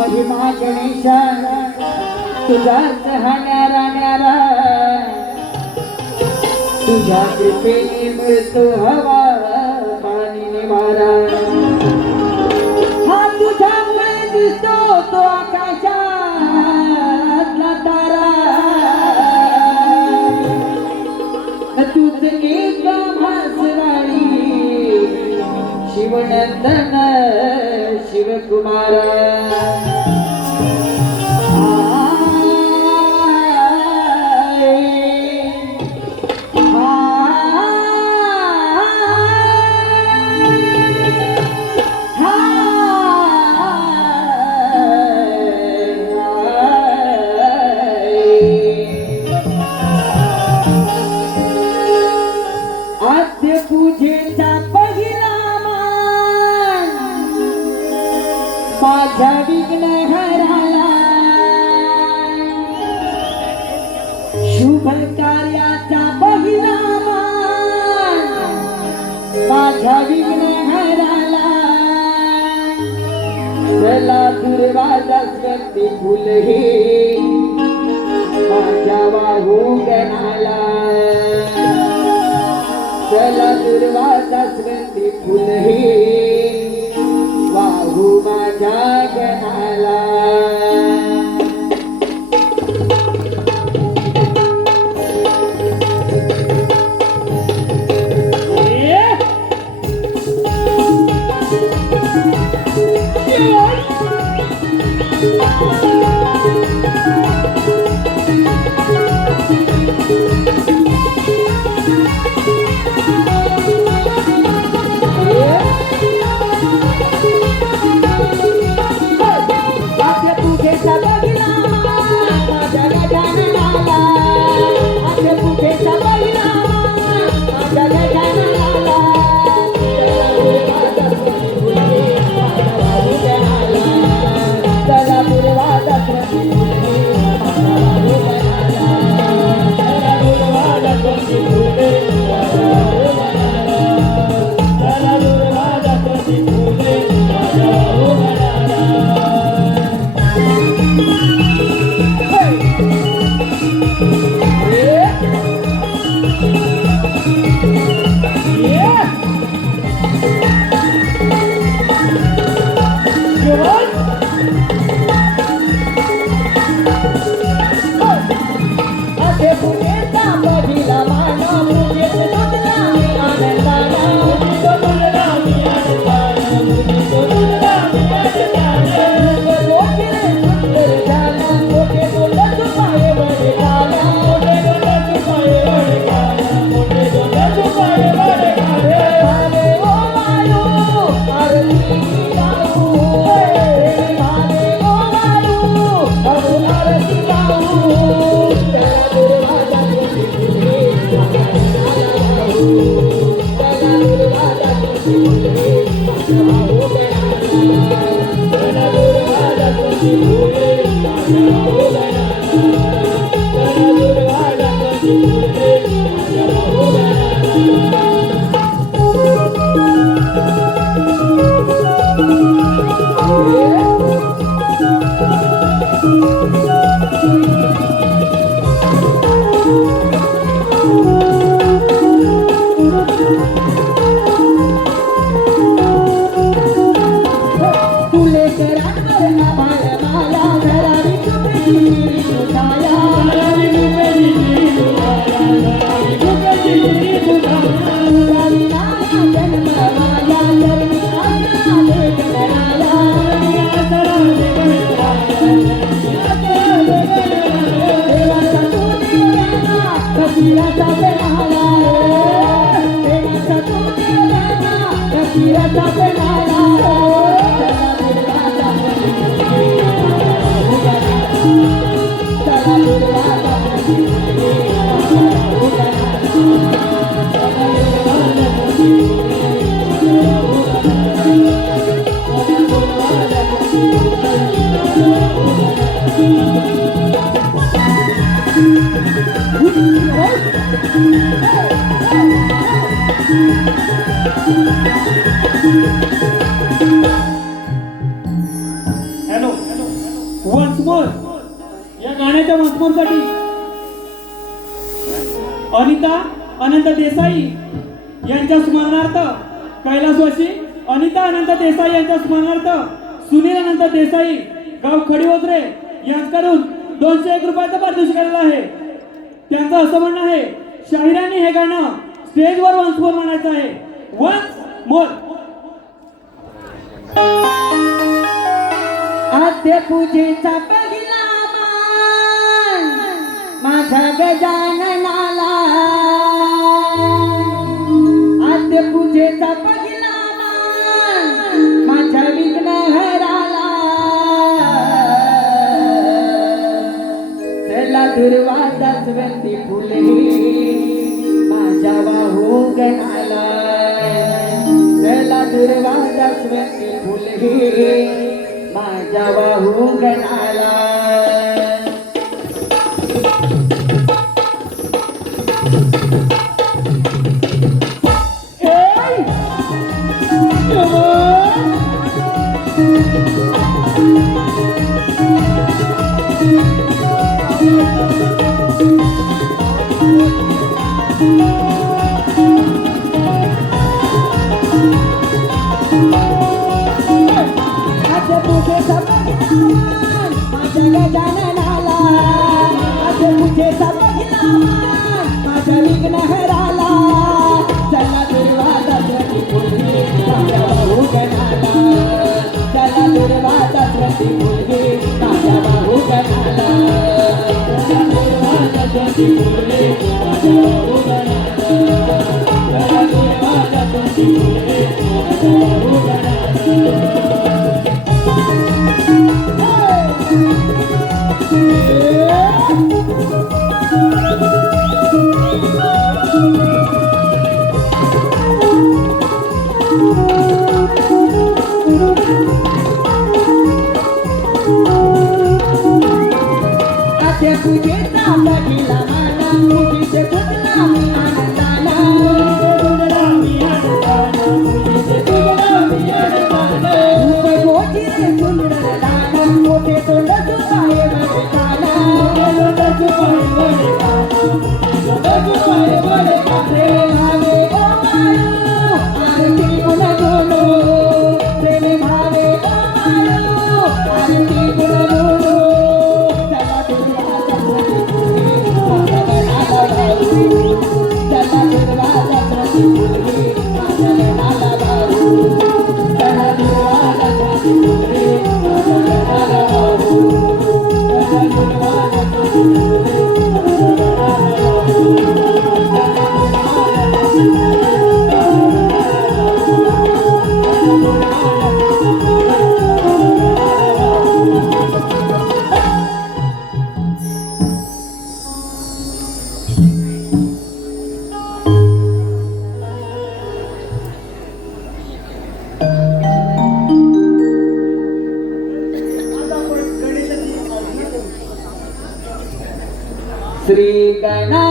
महिमा गणेशा तुझाच हा न्यारा न्यारा तुझ्या कृपेने मिळतो हवा पाणी निवारा हा तुझ्यामुळे दिसतो तो आकाशातला तारा तुझ एक भासवाणी शिवनंदन शिवकुमारा आद्य पूजेचा पहिला मान माझ्या विघ्न हराला शुभ कार्याचा पहिला मान माझ्या विघ्न हराला चला दुर्वाजा स्वती फुल हे माझ्या वाहू गणाला चला दुर्वासा स्वती फुल हे वाहू माझ्या गणाला हॅलो मजमूर या गाण्याच्या मजमूरसाठी अनिता अनंत देसाई यांच्या स्मरणार्थ कैलासवासी अनिता अनंत देसाई यांच्या स्मरणार्थ सुनील अनंत देसाई गाव खडीवद्रे यांच्याकडून 201 रुपयाचं पारितोषिक आलेलं आहे. त्यांचं असं म्हणणं आहे शाहिरांनी हे गाणं स्टेजवर वन्स मोर म्हणायचं आहे. Once more. आद्य पूजेचा पहिला मान माझा गजाननाला. आद्य पूजेचा पहिला मान माझ्या विघ्नहराला. चला दुर्वासा स्वंती फुले माझ्या वाहू गणाला. चला दुर्वासा स्वंती फुले माझ्या वाहू गणाला. माझ्या विघ्नहराला. चला दुर्वासा स्वंती फुले माझ्या वाहू गणाला. चला दुर्वासा स्वंती फुले माझ्या वाहू गणाला. चला दुर्वासा स्वंती फुले माझ्या वाहू गणाला. चला दुर्वासा स्वंती फुले माझ्या वाहू गणाला. आद्य पूजेचा पहिला मान पूजेचे तुझला मी आनंदाना. रूप गोची रे सुंदर दाना. मोठे तोंड चुपाये बडे काना. प्रेम भावे ओ माळू आरती गुण गुणू. प्रेम भावे ओ माळू आरती गुण गुणू. चला दुर्वासा स्वंती फुले माझ्या गणाला वाहू. चला दुर्वासा स्वंती फुले माझ्या गणाला वाहू. चला दुर्वासा स्वंती फुले माझ्या गणाला वाहू. चला दुर्वासा स्वंती फुले श्री गणा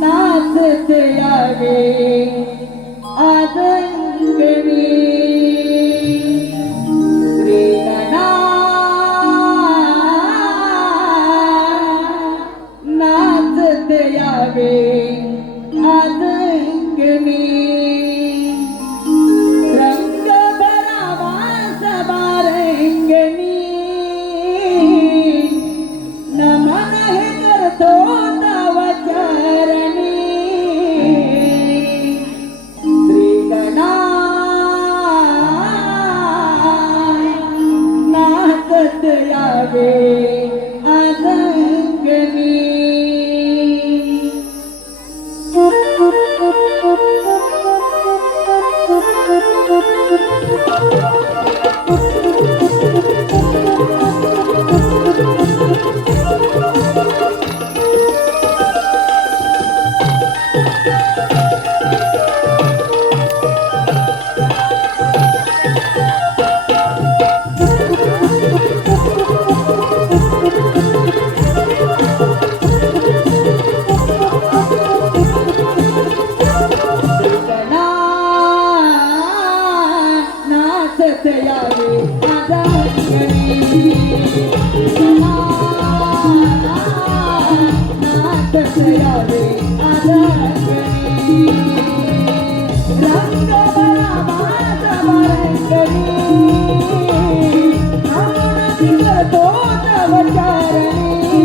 नाचते यावे आदंगणी. श्री गणा नाचते यावे आदंगणी. रंग भरावा सबारंगणी. नमन हे करतो तव चरणी. नाचत यावे आज अंगणी नाचत यावे आज अंगणी रंग भला माझा बाळंगणी आपण फिरतो तव चारणी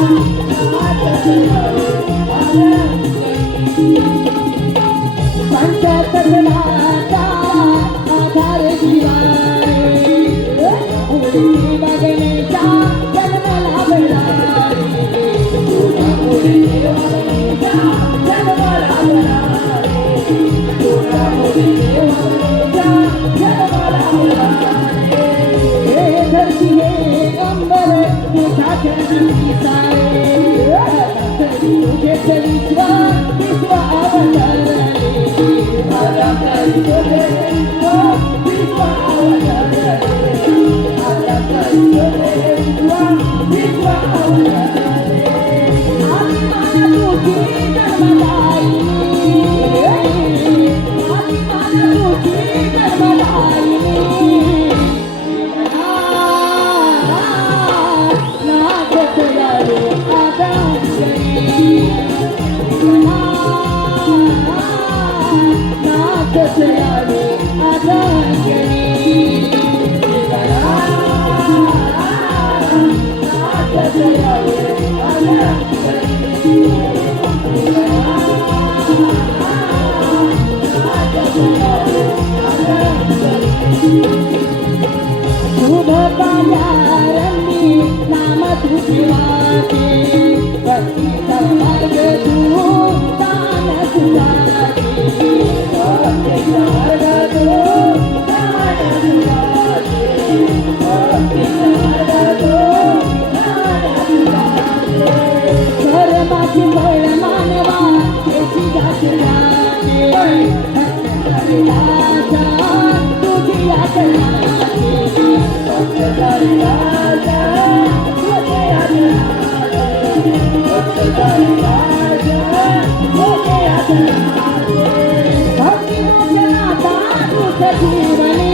नाचत यावे आज अंगणी पंचतत्वाचा आधार दिवाळे उडी बघण्याचा जन्मला भरारे उडी बघण्याचा जन्मला भरारे उडी बघण्याचा जन्मला भरारे हे धरती हे अंबर तुझ्या चरणी सारे तुझे विश्व विश्व अवतरले आता काही तुझे विश्व अवतरले आता काही तुझे विश्व अवतरले आत्मान तुझी जन्मदायिनी आत्मान तुझी जन्मदायिनी नाचत यावे आज अंगणी नाचत यावे आज अंगणी नाचत यावे आज अंगणी नाचत यावे आज अंगणी शुभ कार्यारंभी नाम तुझे वाटे भक्तीचा मार्ग तू दान सुराटे भक्तीचा मार्ग तू दान सुराटे भक्तीचा मार्ग तू दान सुराटे कर्माची फळ मानवा त्याची जात राहते भक्त हरिदासा तुझी यातनाते भक्त हरिदासा तुझी यातनाते भक्त हरिदासा तुझी यातनाते भक्ती मोक्षनाथा तुझ जीवनी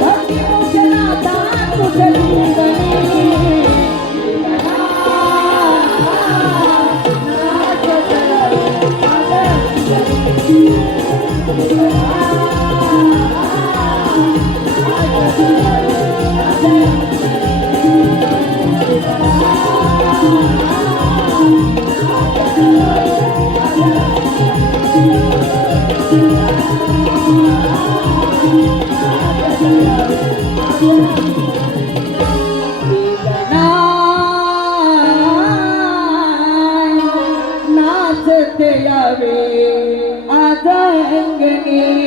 भक्ती मोक्षनाथा तुझ जीवनी नाचत यावे आज अंगणी नाचत यावे आज नाचत यावे आज अंगणी